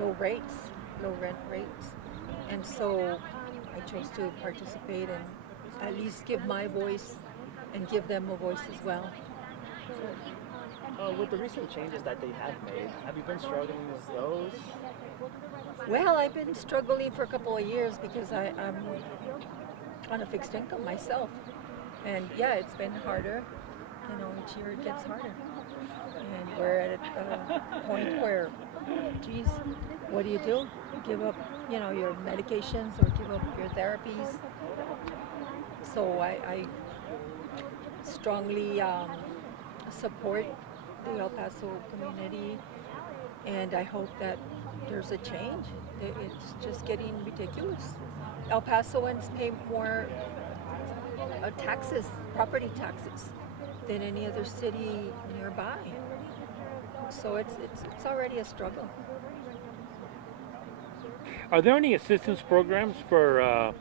low rates, low rent rates. And so I chose to participate and at least give my voice and give them a voice as well. With the recent changes that they have made, have you been struggling with those? Well, I've been struggling for a couple of years because I'm on a fixed income myself. And yeah, it's been harder. Each year it gets harder. And we're at a point where, geez, what do? You give up, your medications or give up your therapies. So I strongly support the El Paso community, and I hope that there's a change. It's just getting ridiculous. El Pasoans pay more taxes, property taxes, than any other city nearby. So it's already a struggle. Are there any assistance programs for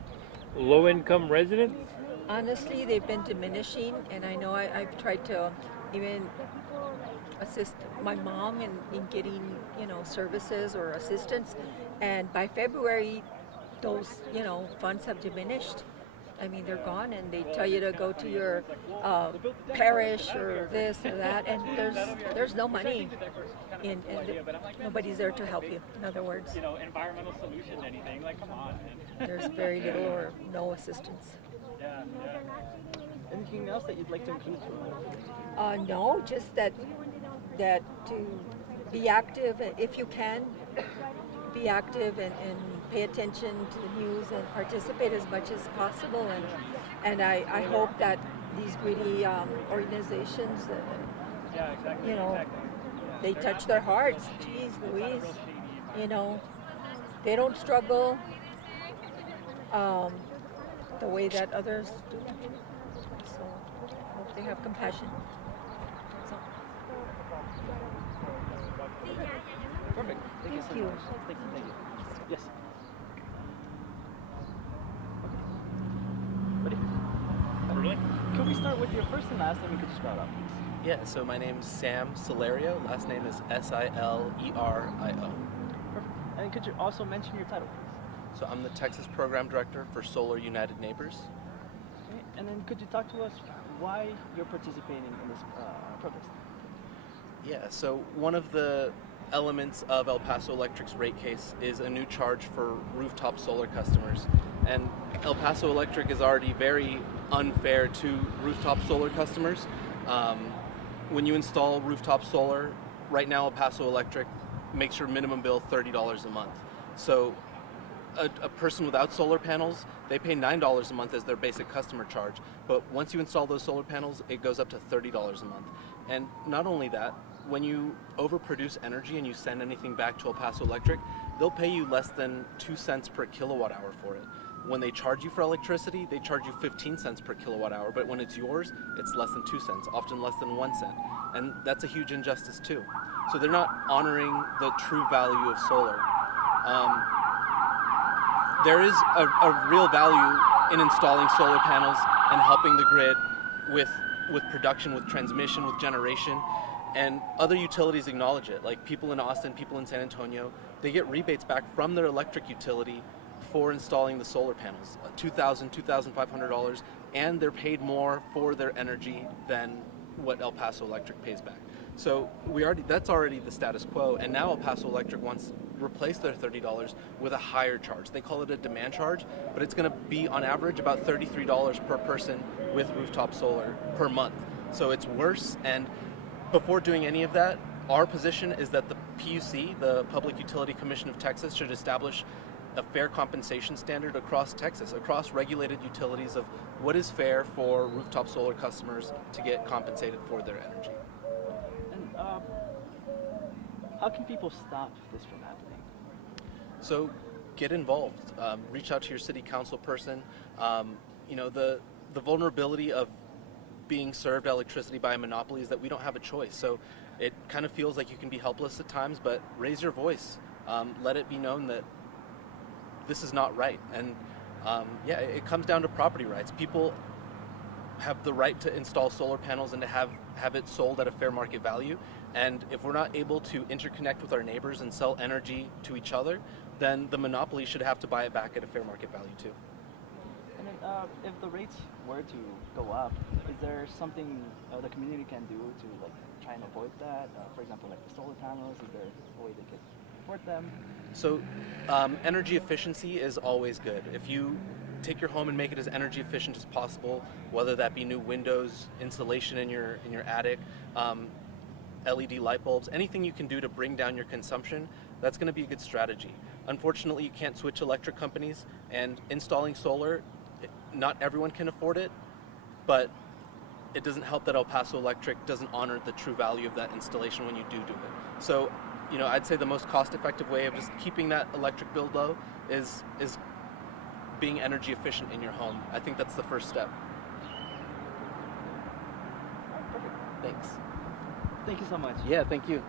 low-income residents? Honestly, they've been diminishing, and I know I've tried to even assist my mom in getting, services or assistance. And by February, those, funds have diminished. I mean, they're gone, and they tell you to go to your parish or this or that, and there's no money, nobody's there to help you. In other words, environmental solution, anything like, come on, man. there's very little or no assistance. Yeah. Anything else that you'd like to include? No, just that to be active if you can, be active and pay attention to the news and participate as much as possible. And I hope that these greedy organizations, Yeah, exactly. they touch their hearts. Geez Louise, they don't struggle the way that others do. So I hope they have compassion. So, Perfect. Thank you so Thank you. much. Thank you. Yes. Okay. Ready? Really? Could we start with your first and last name? You could just spell it out, please. Yeah, so my name's Sam Silerio. Last name is Silerio. Perfect. And could you also mention your title, please? So I'm the Texas Program Director for Solar United Neighbors. Okay. And then could you talk to us why you're participating in this protest? Yeah, so one of the elements of El Paso Electric's rate case is a new charge for rooftop solar customers. And El Paso Electric is already very unfair to rooftop solar customers. When you install rooftop solar, right now El Paso Electric makes your minimum bill $30 a month. So a person without solar panels, they pay $9 a month as their basic customer charge. But once you install those solar panels, it goes up to $30 a month. And not only that, when you overproduce energy and you send anything back to El Paso Electric, they'll pay you less than 2 cents per kilowatt hour for it. When they charge you for electricity, they charge you 15 cents per kilowatt hour, but when it's yours, it's less than 2 cents, often less than 1 cent. And that's a huge injustice too. So they're not honoring the true value of solar. There is a real value in installing solar panels and helping the grid with production, with transmission, with generation. And other utilities acknowledge it, like people in Austin, people in San Antonio, they get rebates back from their electric utility for installing the solar panels, $2,000, $2,500, and they're paid more for their energy than what El Paso Electric pays back. So that's already the status quo, and now El Paso Electric wants to replace their $30 with a higher charge. They call it a demand charge, but it's going to be on average about $33 per person with rooftop solar per month. So it's worse, and before doing any of that, our position is that the PUC, the Public Utility Commission of Texas, should establish a fair compensation standard across Texas, across regulated utilities, of what is fair for rooftop solar customers to get compensated for their energy. And how can people stop this from happening? So get involved. Reach out to your city council person. The vulnerability of being served electricity by a monopoly is that we don't have a choice. So it kind of feels like you can be helpless at times, but raise your voice. Let it be known that this is not right. And it comes down to property rights. People have the right to install solar panels and to have it sold at a fair market value. And if we're not able to interconnect with our neighbors and sell energy to each other, then the monopoly should have to buy it back at a fair market value too. And then, if the rates were to go up, is there something the community can do to like try and avoid that? For example, like the solar panels, is there a way they could support them? So energy efficiency is always good. If you take your home and make it as energy efficient as possible, whether that be new windows, insulation in your attic, LED light bulbs, anything you can do to bring down your consumption, that's going to be a good strategy. Unfortunately, you can't switch electric companies, and installing solar, not everyone can afford it, but it doesn't help that El Paso Electric doesn't honor the true value of that installation when you do it. So, I'd say the most cost-effective way of just keeping that electric bill low is being energy efficient in your home. I think that's the first step. Perfect. Thanks. Thank you so much. Yeah, thank you.